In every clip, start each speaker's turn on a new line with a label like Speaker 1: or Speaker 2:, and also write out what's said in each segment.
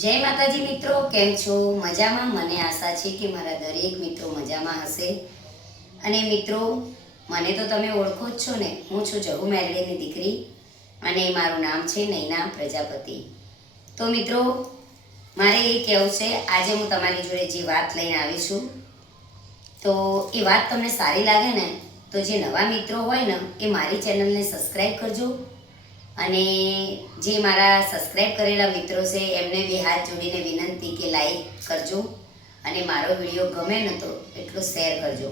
Speaker 1: જય માતાજી મિત્રો, કેમ છો? મજામાં? મને આશા છે કે મારા દરેક મિત્રો મજામાં હશે. અને મિત્રો, મને તો તમે ઓળખો જ છો ને. હું છું જહુ મેરડેની દીકરી અને મારું નામ છે નૈના પ્રજાપતિ. તો મિત્રો, મારે એ કહેવું છે, આજે હું તમારી જોડે જે વાત લઈને આવી છું, તો એ વાત તમને સારી લાગે ને, તો જે નવા મિત્રો હોય ને, એ મારી ચેનલને સબસ્ક્રાઈબ કરજો. અને જે મારા સબસ્ક્રાઈબ કરેલા મિત્રો છે, એમને બી હાથ જોડીને વિનંતી કે લાઈક કરજો અને મારો વીડિયો ગમે ન તો એટલો શેર કરજો.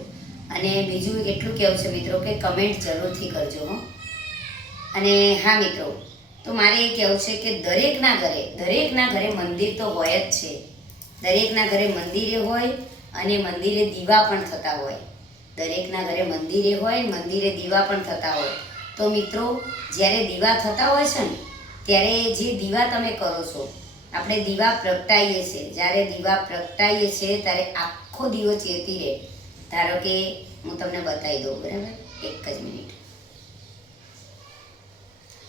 Speaker 1: અને બીજું એટલું કહેવું છે મિત્રો કે કમેન્ટ જરૂરથી કરજો હો. અને હા મિત્રો, તો મારે એ કહેવું છે કે દરેકના ઘરે દરેકના ઘરે મંદિર તો હોય જ છે. દરેકના ઘરે મંદિરે હોય અને મંદિરે દીવા પણ થતા હોય. દરેકના ઘરે મંદિરે હોય, મંદિરે દીવા પણ થતા હોય. તો મિત્રો, જ્યારે દીવા થતા હોય છે ને, ત્યારે જે દીવા તમે કરો છો, આપણે દીવા પ્રગટાઈએ છીએ. જ્યારે દીવા પ્રગટાઈએ છીએ, ત્યારે આખો દીવો ચેતી રહે. ધારો કે, હું તમને બતાવી દઉં, બરાબર? એક જ મિનિટ.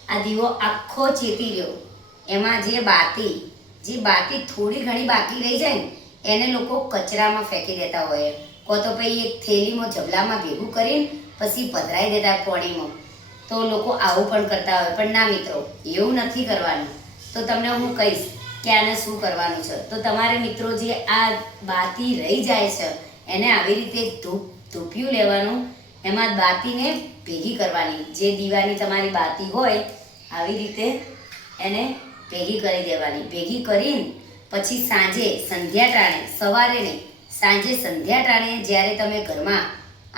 Speaker 1: આ દીવો આખો ચેતી રહ્યો. એમાં જે બાતી જે બાતી થોડી ઘણી બાકી રહી જાય ને, એને લોકો કચરામાં ફેંકી દેતા હોય. કો તો પછી એક થેલીમાં જબલામાં ભેગું કરીને, પછી પધરાઈ દેતા પોણીમાં. તો લોકો આવું પણ કરતા હોય. પણ ના મિત્રો, એવું નથી કરવાનું. તો તમને હું કહીશ કે આને શું કરવાનું છે? તો તમારે મિત્રો જે આ બાતી રહી જાય છે, એને આવી રીતે ધૂપ, ધૂપિયું લેવાનું, એમાં બાતીને ભેગી કરવાની. જે દીવાની તમારી બાતી હોય, આવી રીતે એને ભેગી કરી દેવાની. ભેગી કરીને પછી સાંજે, સંધ્યા ટાણે, સવારે નહીં, સાંજે સંધ્યા ટાણે જ્યારે તમે ઘરમાં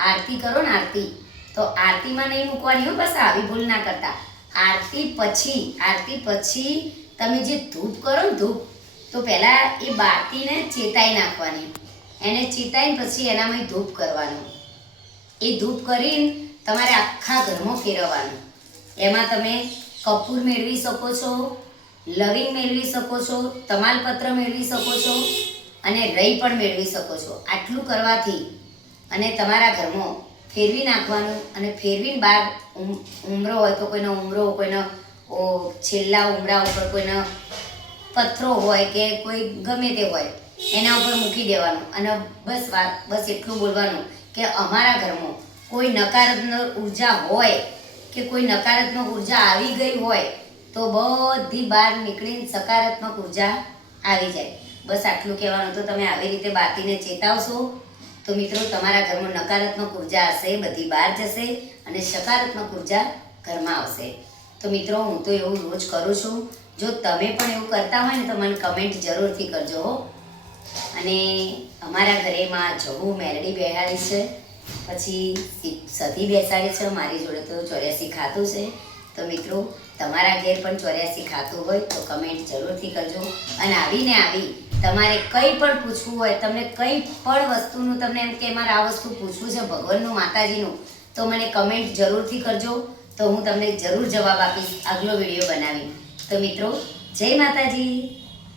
Speaker 1: આરતી કરો ને આરતી તો આરતીમાં નહીં મૂકવાની હો, બસ આવી, ભૂલ ના કરતા. આરતી પછી આરતી પછી તમે જે ધૂપ કરો ને ધૂપ, તો પહેલાં એ બાતીને ચેતાઈ નાખવાની. એને ચેતાઈને પછી એનામાં ધૂપ કરવાનું. એ ધૂપ કરીને તમારે આખા ઘરમાં ફેરવવાનું. એમાં તમે કપૂર મેળવી શકો છો, લવિંગ મેળવી શકો છો, તમાલપત્ર મેળવી શકો છો, અને રઈ પણ મેળવી શકો છો. આટલું કરવાથી અને તમારા ઘરમાં ફેરવી નાખવાનું અને ફેરવીને બહાર ઉમ- ઉમરો હોય તો કોઈનો ઉમરો, કોઈનો છેલ્લા ઉમરા ઉપર કોઈનો પથરો હોય કે કોઈ ગમે તે હોય, એના ઉપર મૂકી દેવાનું. અને બસ વાત બસ એટલું બોલવાનું કે અમારા ઘરમાં કોઈ નકારાત્મક ઊર્જા હોય કે કોઈ નકારાત્મક ઊર્જા આવી ગઈ હોય તો બધી બહાર નીકળીને સકારાત્મક ઊર્જા આવી જાય. બસ આટલું કહેવાનું. તો તમે આવી રીતે બાતીને ચેતાવશો. તો મિત્રો, તમારા ઘરમાં નકારાત્મક ઊર્જા હશે, બધી બહાર જશે અને સકારાત્મક ઊર્જા ઘરમાં આવશે. તો મિત્રો, હું તો એવું રોજ કરું છું. જો તમે પણ એવું કરતા હોય ને, તો મને કમેન્ટ જરૂરથી કરજો હો. અને અમારા ઘરેમાં જવું, મેરડી બેહાડી છે. પછી સી- સધી બેસાડી છે, મારી જોડે તો ચોર્યાસી ખાતું છે. તો મિત્રો, તમારા ઘેર પણ ચોર્યાસી ખાતું હોય તો કમેન્ટ જરૂરથી કરજો. અને આવીને આવી તમારે કંઈ પણ પૂછવું હોય, તમને કંઈ પણ વસ્તુનું તમને એમ કે મારે આ વસ્તુ પૂછવું છે ભગવાનનું, માતાજીનું, તો મને કમેન્ટ જરૂરથી કરજો. તો હું તમને જરૂર જવાબ આપીશ આગલો વીડિયો બનાવી તો મિત્રો, જય માતાજી.